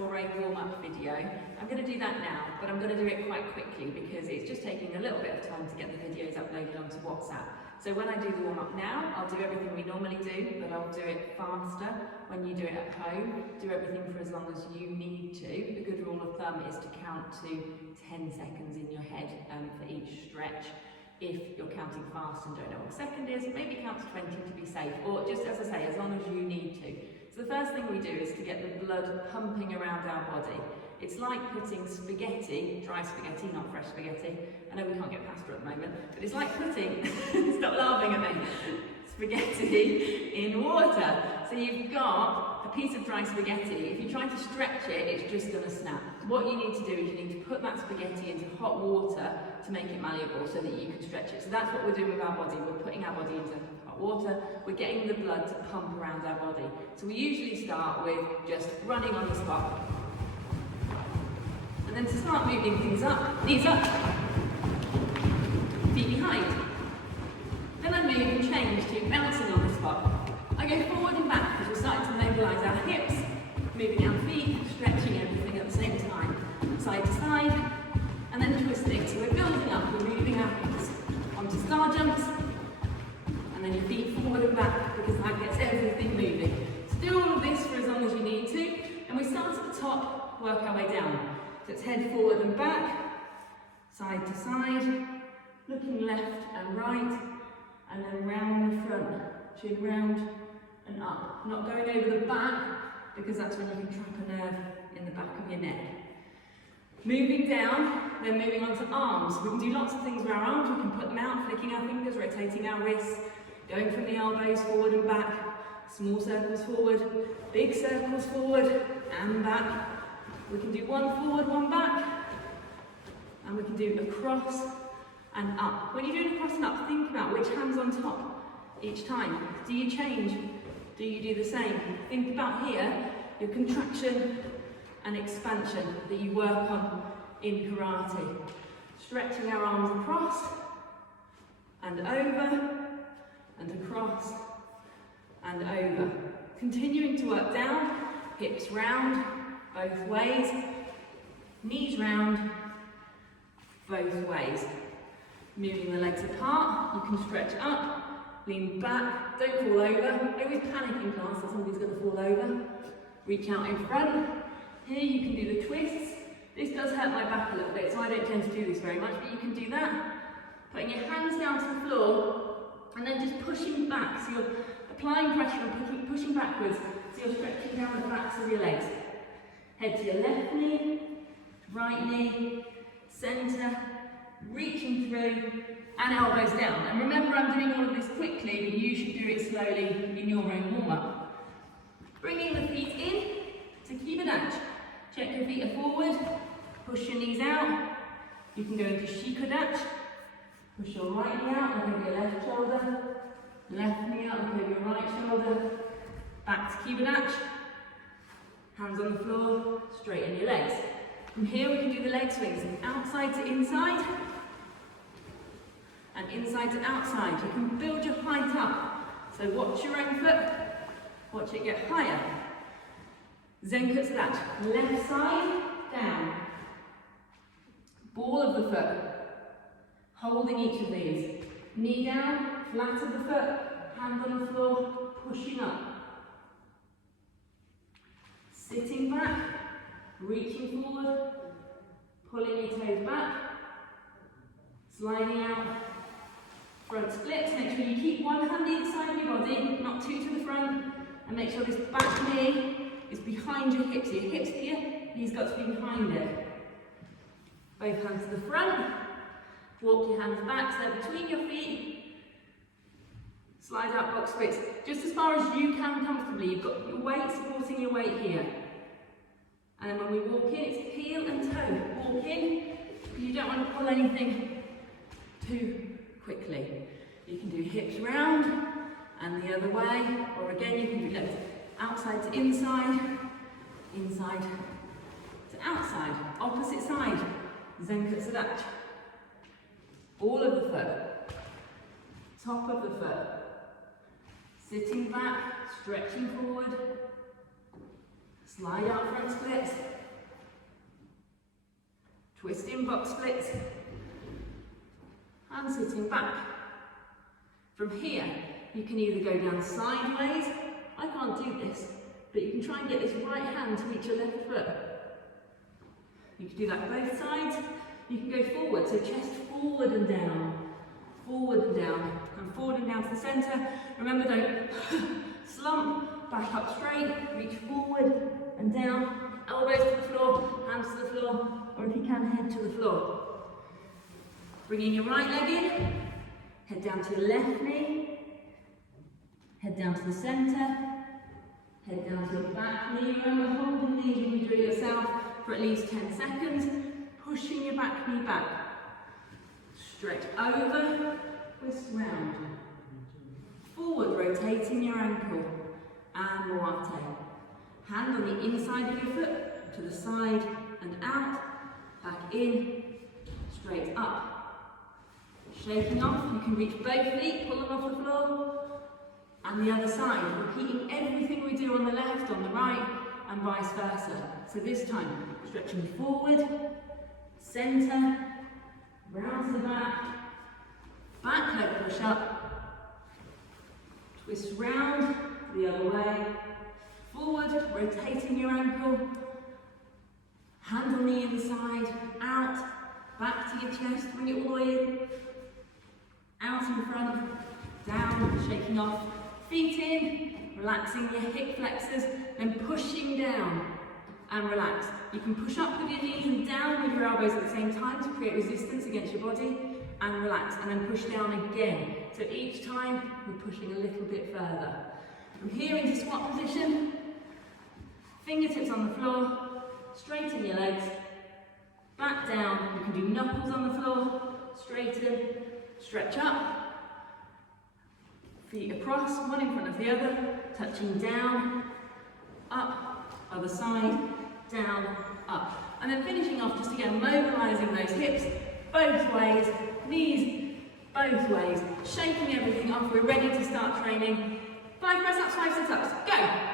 for a warm-up video. I'm going to do that now, but I'm going to do it quite quickly because it's just taking a little bit of time to get the videos uploaded onto WhatsApp. So when I do the warm-up now, I'll do everything we normally do, but I'll do it faster. When you do it at home, do everything for as long as you need to. A good rule of thumb is to count to 10 seconds in your head for each stretch. If you're counting fast and don't know what a second is, maybe count to 20 to be safe, or just as I say, as long as you need to. So the first thing we do is to get the blood pumping around our body. It's like putting spaghetti, dry spaghetti, not fresh spaghetti. I know we can't get pasta at the moment, but it's like putting, stop laughing at me, spaghetti in water. So you've got a piece of dry spaghetti. If you try to stretch it, it's just going to snap. What you need to do is you need to put that spaghetti into hot water to make it malleable so that you can stretch it. So that's what we're doing with our body. We're putting our body into hot water. We're getting the blood to pump around our body. So we usually start with just running on the spot. And then to start moving things up, knees up, feet behind. Then I move and change to bouncing on the spot. I go forward and back because we're starting to mobilise our hips, moving our feet, stretching everything at the same time, side to side, and then twisting. So we're building up, we're moving our hips onto star jumps, and then your feet forward and back because that gets everything moving. So do all of this for as long as you need to, and we start at the top, work our way down. So it's head forward and back, side to side, looking left and right, and then round the front, chin round and up. Not going over the back, because that's when you can trap a nerve in the back of your neck. Moving down, then moving on to arms. We can do lots of things with our arms. We can put them out, flicking our fingers, rotating our wrists, going from the elbows forward and back, small circles forward, big circles forward and back. We can do one forward, one back, and we can do across and up. When you're doing across and up, think about which hand's on top each time. Do you change? Do you do the same? Think about here, your contraction and expansion that you work on in karate. Stretching our arms across and over and across and over. Continuing to work down, hips round, both ways, knees round, both ways. Moving the legs apart, you can stretch up, lean back, don't fall over. I always panic in class that somebody's going to fall over. Reach out in front. Here you can do the twists. This does hurt my back a little bit, so I don't tend to do this very much, but you can do that. Putting your hands down to the floor, and then just pushing back. So you're applying pressure and pushing backwards, so you're stretching down the backs of your legs. Head to your left knee, right knee, centre, reaching through, and elbows down. And remember, I'm doing all of this quickly, but you should do it slowly in your own warm-up. Bringing the feet in to Kibadachi. Check your feet are forward, push your knees out. You can go into Shikodachi. Push your right knee out, look over your left shoulder. Left knee out, look over your right shoulder. Back to Kibadachi. Hands on the floor, straighten your legs. From here we can do the leg swings, outside to inside, and inside to outside. You can build your height up. So watch your own foot, watch it get higher. Zenkutsu-dachi, left side, down. Ball of the foot, holding each of these. Knee down, flat of the foot, hand on the floor, pushing up. Sitting back, reaching forward, pulling your toes back, sliding out, front splits. Make sure you keep one hand either side of your body, not two to the front, and make sure this back knee is behind your hips. Your hips here, knees got to be behind it. Both hands to the front, walk your hands back, so they're between your feet. Slide out box splits, just as far as you can comfortably. You've got your weight supporting your weight here. And then when we walk in, it's heel and toe. Walk in, because you don't want to pull anything too quickly. You can do hips round and the other way, or again you can do legs outside to inside, inside to outside, opposite side, Zenkutsu-dachi. Ball of the foot, top of the foot, sitting back, stretching forward, Slide out front splits. Twisting box splits. And sitting back. From here, you can either go down sideways. I can't do this, but you can try and get this right hand to reach your left foot. You can do that both sides. You can go forward, so chest forward and down, and forward and down to the centre. Remember, don't slump, back up straight, reach forward and down, elbows to the floor, hands to the floor, or if you can, head to the floor. Bringing your right leg in, head down to your left knee, head down to the centre, head down to your back knee. Remember, holding these when you do it yourself for at least 10 seconds, pushing your back knee back. Stretch over, twist round. Forward, rotating your ankle, and moate. Hand on the inside of your foot, to the side and out, back in, straight up. Shaking off, you can reach both feet, pull them off the floor, and the other side, repeating everything we do on the left, on the right, and vice versa. So this time, stretching forward, centre, round to the back leg push up, twist round, the other way, forward, rotating your ankle, hand on the inside, out, back to your chest, bring it all the way in, out in front, down, shaking off, feet in, relaxing your hip flexors, then pushing down and relax. You can push up with your knees and down with your elbows at the same time to create resistance against your body, and relax, and then push down again. So each time we're pushing a little bit further. From here into squat position, fingertips on the floor, straighten your legs, back down. You can do knuckles on the floor, straighten, stretch up, feet across, one in front of the other, touching down, up, other side, down, up. And then finishing off, just again, mobilising those hips both ways, knees both ways, shaking everything off. We're ready to start training. 5 press-ups, 5 sit-ups, go!